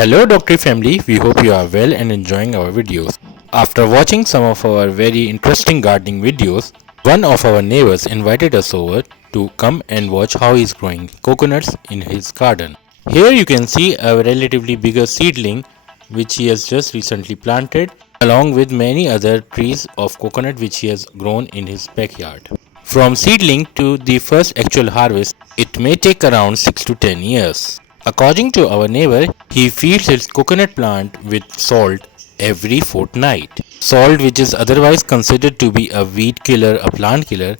Hello DocTree family, we hope you are well and enjoying our videos. After watching some of our very interesting gardening videos, one of our neighbors invited us over to come and watch how he is growing coconuts in his garden. Here you can see a relatively bigger seedling which he has just recently planted, along with many other trees of coconut which he has grown in his backyard. From seedling to the first actual harvest, it may take around 6 to 10 years. According to our neighbor, he feeds his coconut plant with salt every fortnight. Salt, which is otherwise considered to be a weed killer, a plant killer,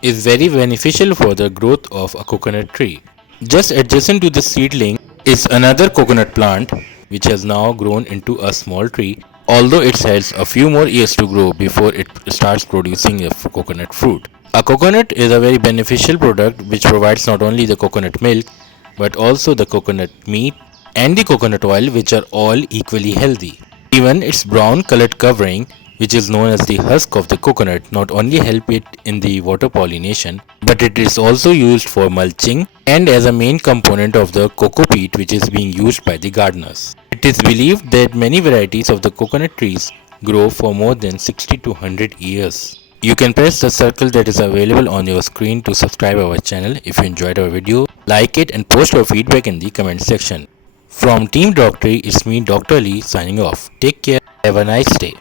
is very beneficial for the growth of a coconut tree. Just adjacent to the seedling is another coconut plant which has now grown into a small tree, although it has a few more years to grow before it starts producing a coconut fruit. A coconut is a very beneficial product which provides not only the coconut milk but also the coconut meat and the coconut oil, which are all equally healthy. Even its brown colored covering, which is known as the husk of the coconut, not only help it in the water pollination, but it is also used for mulching and as a main component of the CocoPeat, which is being used by the gardeners. It is believed that many varieties of the coconut trees grow for more than 60 to 100 years. You can press the circle that is available on your screen to subscribe our channel. If you enjoyed our video, like it and post your feedback in the comment section. From Team DocTree, it's me Dr. Lee signing off. Take care. Have a nice day.